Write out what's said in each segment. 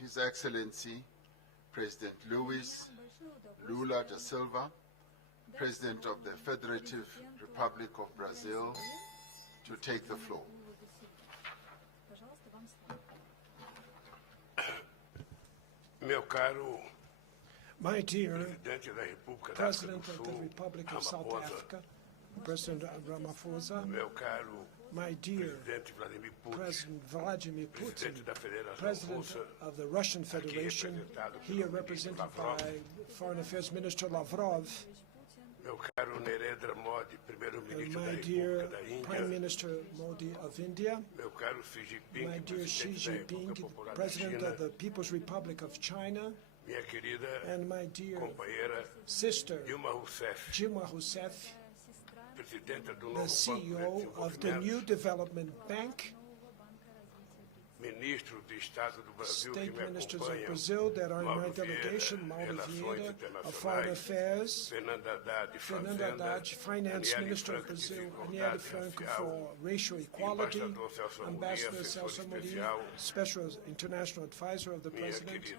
His Excellency President Lula da Silva, President of the Federative Republic of Brazil, to take the floor. My dear President of the Republic of South Africa, President Ramaphosa, my dear President Vladimir Putin, President of the Russian Federation, here represented by Foreign Affairs Minister Lavrov, my dear Prime Minister Modi of India, my dear Xi Jinping, President of the People's Republic of China, and my dear sister Dilma Rousseff, the CEO of the New Development Bank, State Ministers of Brazil that are in my delegation, Mauro Vieira of Foreign Affairs, Fernando Haddad, Finance Minister of Brazil, Aniele Franco for Racial Equality, Ambassador Celso Amorim, Special International Advisor of the President,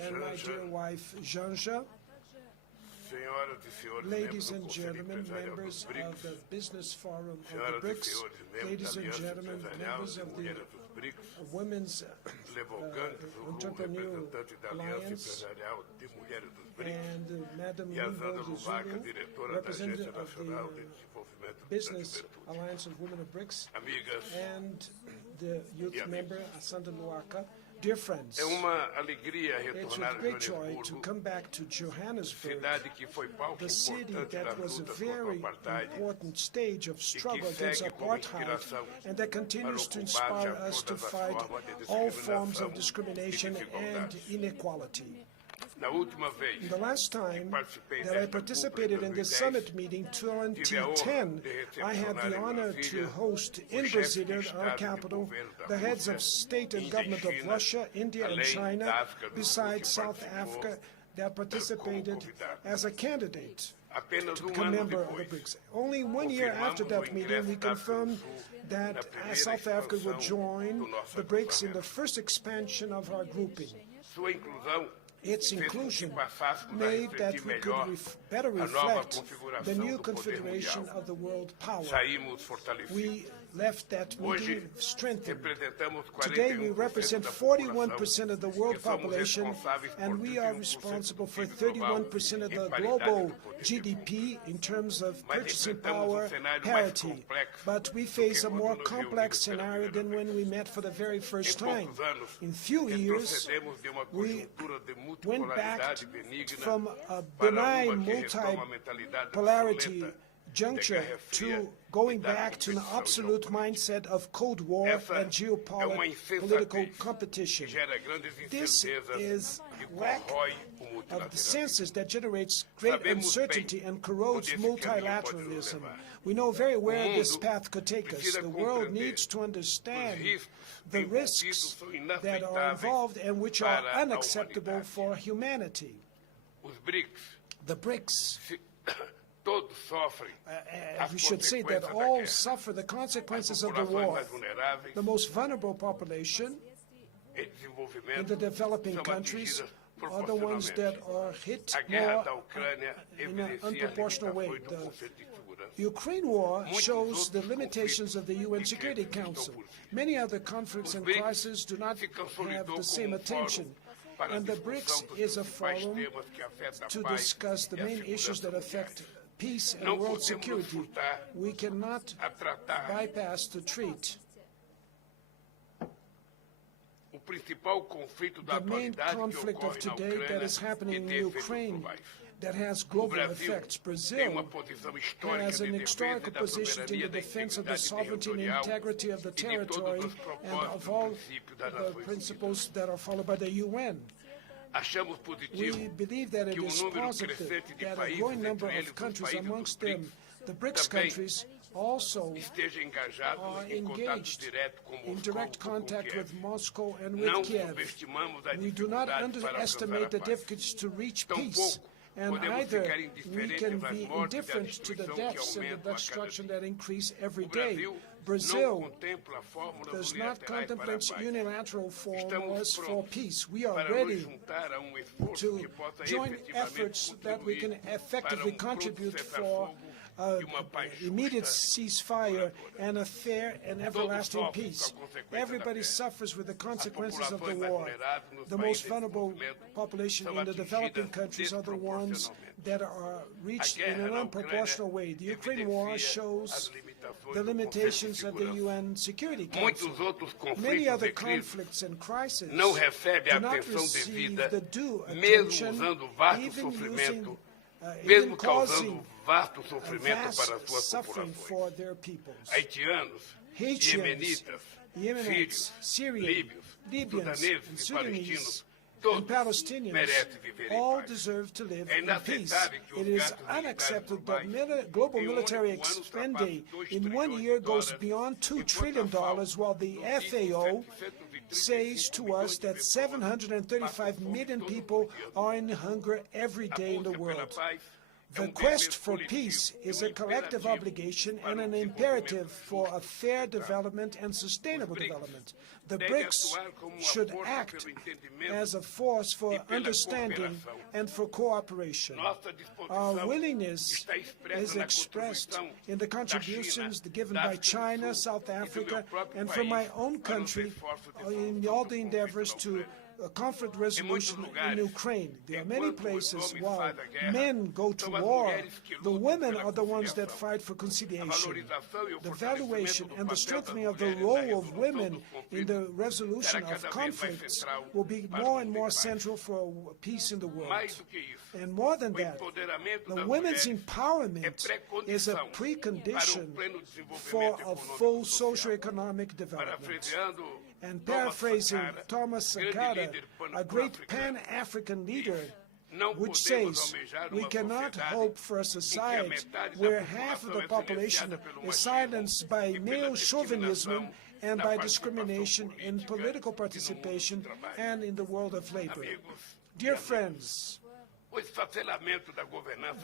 and my dear wife, Janja. Ladies and gentlemen, members of the Business Forum of the BRICS, ladies and gentlemen, members of the Women's Entrepreneur Alliance, and Madam Lula Zulu, representative of the Business Alliance of Women of BRICS, and the youth member, Asanda Luaka. Dear friends, it's with great joy to come back to Johannesburg, the city that was a very important stage of struggle against apartheid and that continues to inspire us to fight all forms of discrimination and inequality. The last time that I participated in this summit meeting, 2010, I had the honor to host in Brasilia, our capital, the heads of state and government of Russia, India, and China, besides South Africa, that participated as a candidate to become a member of the BRICS. Only 1 year after that meeting, we confirmed that South Africa would join the BRICS in the first expansion of our grouping. Its inclusion made that we could better reflect the new configuration of the world power. We left that meeting strengthened. Today we represent 41% of the world population, and we are responsible for 31% of the global GDP in terms of purchasing power parity. But we face a more complex scenario than when we met for the very first time. In few years, we went back from a benign multi-polarity juncture to going back to an absolute mindset of Cold War and geopolitical competition. This is lack of the senses that generates great uncertainty and corrodes multilateralism. We know very well where this path could take us. The world needs to understand the risks that are involved and which are unacceptable for humanity. The BRICS, we should say that all suffer the consequences of the war. The most vulnerable population in the developing countries are the ones that are hit more in an unproportional way. The Ukraine war shows the limitations of the UN Security Council. Many other conflicts and crises do not have the same attention. And the BRICS is a forum to discuss the main issues that affect peace and world security. We cannot bypass the treat. The main conflict of today that is happening in Ukraine, that has global effects. Brazil has an historical position in the defense of the sovereignty and integrity of the territory and of all the principles that are followed by the UN. We believe that it is positive that a growing number of countries, amongst them the BRICS countries, also are engaged in direct contact with Moscow and with Kiev. We do not underestimate the difficulties to reach peace, and either we can be indifferent to the deaths and the destruction that increase every day. Brazil does not contemplate unilateral formulas for peace. We are ready to join efforts that we can effectively contribute for immediate ceasefire and a fair and everlasting peace. Everybody suffers with the consequences of the war. The most vulnerable population in the developing countries are the ones that are reached in an unproportional way. The Ukraine war shows the limitations of the UN Security Council. Many other conflicts and crises do not receive the due attention, even causing vast suffering for their peoples. Haitians, Yemenites, Syrians, Libyans, and Sudanese, and Palestinians all deserve to live in peace. It is unacceptable that global military spending in 1 year goes beyond $2 trillion, while the FAO says to us that 735 million people are in hunger every day in the world. The quest for peace is a collective obligation and an imperative for a fair development and sustainable development. The BRICS should act as a force for understanding and for cooperation. Our willingness is expressed in the contributions given by China, South Africa, and from my own country in all the endeavors to a conflict resolution in Ukraine. There are many places while men go to war, the women are the ones that fight for conciliation. The valuation and the strengthening of the role of women in the resolution of conflicts will be more and more central for peace in the world. And more than that, the women's empowerment is a precondition for a full socioeconomic development. And paraphrasing Thomas Sankara, a great Pan-African leader, which says, we cannot hope for a society where half of the population is silenced by male chauvinism and by discrimination in political participation and in the world of labor. Dear friends,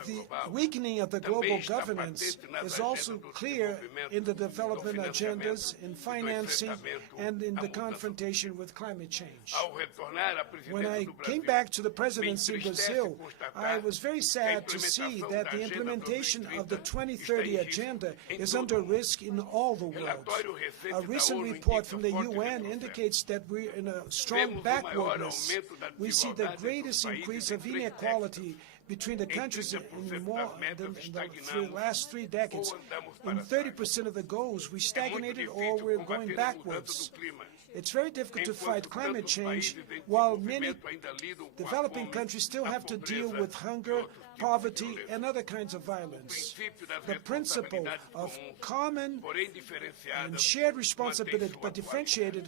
the weakening of the global governance is also clear in the development agendas, in financing, and in the confrontation with climate change. When I came back to the presidency in Brazil, I was very sad to see that the implementation of the 2030 agenda is under risk in all the world. A recent report from the UN indicates that we're in a strong backwardness. We see the greatest increase of inequality between the countries in more than the last 3 decades. In 30% of the goals, we stagnated or we're going backwards. It's very difficult to fight climate change while many developing countries still have to deal with hunger, poverty, and other kinds of violence. The principle of common and shared responsibility but differentiated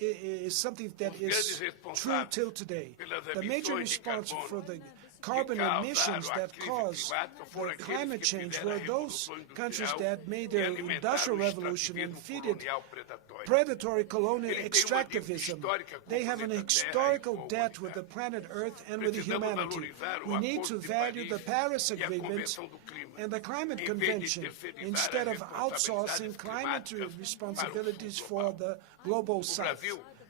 is something that is true till today. The major responsible for the carbon emissions that cause the climate change were those countries that made their industrial revolution and feeded predatory colonial extractivism. They have an historical debt with the planet Earth and with humanity. We need to value the Paris Agreement and the Climate Convention instead of outsourcing climate responsibilities for the global South.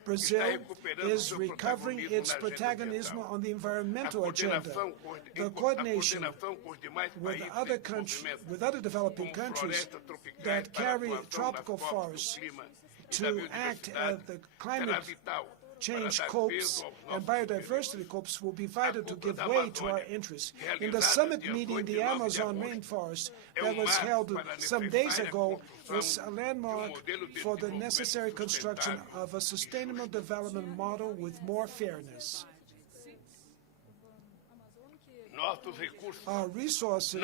Brazil is recovering its protagonism on the environmental agenda. The coordination with other developing countries that carry tropical forests to act as the climate change copes and biodiversity copes will be vital to give way to our interests. In the summit meeting in the Amazon rainforest that was held some days ago was a landmark for the necessary construction of a sustainable development model with more fairness. Our resources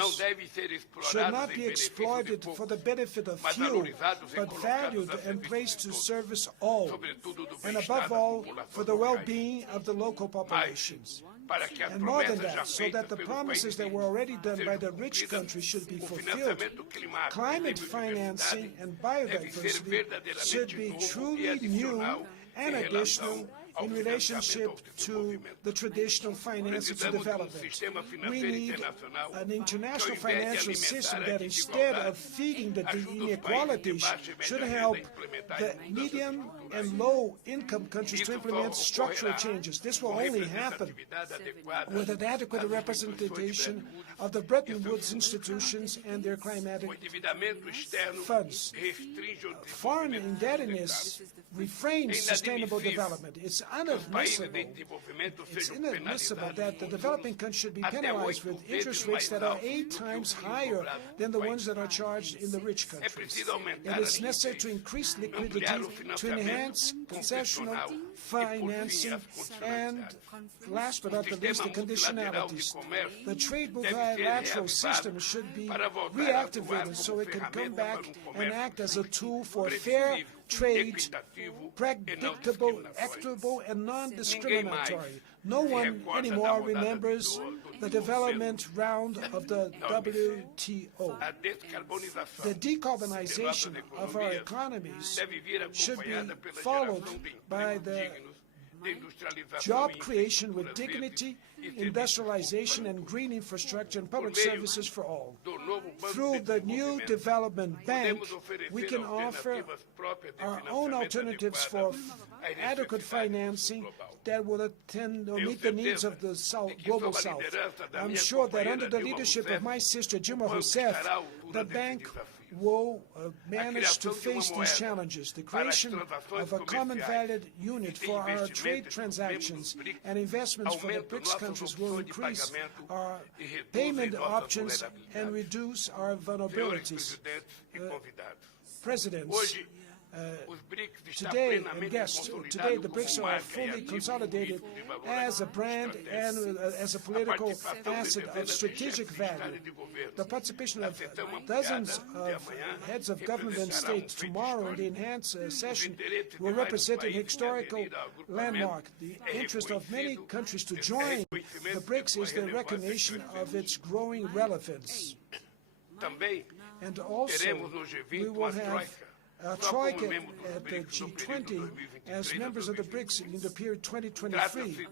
should not be exploited for the benefit of few, but valued and placed to service all, and above all, for the well-being of the local populations. And more than that, so that the promises that were already done by the rich countries should be fulfilled, climate financing and biodiversity should be truly new and additional in relationship to the traditional financing to development. We need an international financial system that, instead of feeding the inequalities, should help the medium and low-income countries to implement structural changes. This will only happen with an adequate representation of the Bretton Woods institutions and their climatic funds. Foreign indebtedness refrains sustainable development. It's inadmissible. It's inadmissible that the developing countries should be penalized with interest rates that are 8 times higher than the ones that are charged in the rich countries. It is necessary to increase liquidity, to enhance concessional financing, and last but not the least, the conditionalities. The trade multilateral system should be reactivated so it can come back and act as a tool for fair trade, predictable, equitable, and non-discriminatory. No one anymore remembers the development round of the WTO. The decarbonization of our economies should be followed by the job creation with dignity, industrialization, and green infrastructure and public services for all. Through the new development bank, we can offer our own alternatives for adequate financing that will attend or meet the needs of the global South. I'm sure that under the leadership of my sister Dilma Rousseff, the bank will manage to face these challenges. The creation of a common valid unit for our trade transactions and investments for the BRICS countries will increase our payment options and reduce our vulnerabilities. Presidents, today, and guests, today the BRICS are fully consolidated as a brand and as a political asset of strategic value. The participation of dozens of heads of government and state tomorrow in the enhanced session will represent an historical landmark. The interest of many countries to join the BRICS is the recognition of its growing relevance. And also, we will have a troika at the G20 as members of the BRICS in the period 2023.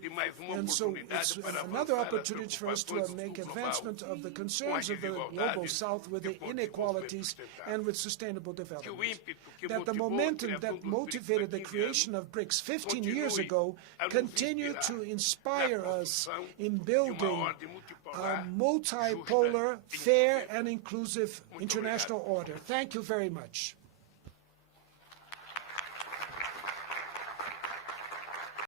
And so it's another opportunity for us to make advancement of the concerns of the global South with the inequalities and with sustainable development. That the momentum that motivated the creation of BRICS 15 years ago continue to inspire us in building a multipolar, fair, and inclusive international order. Thank you very much.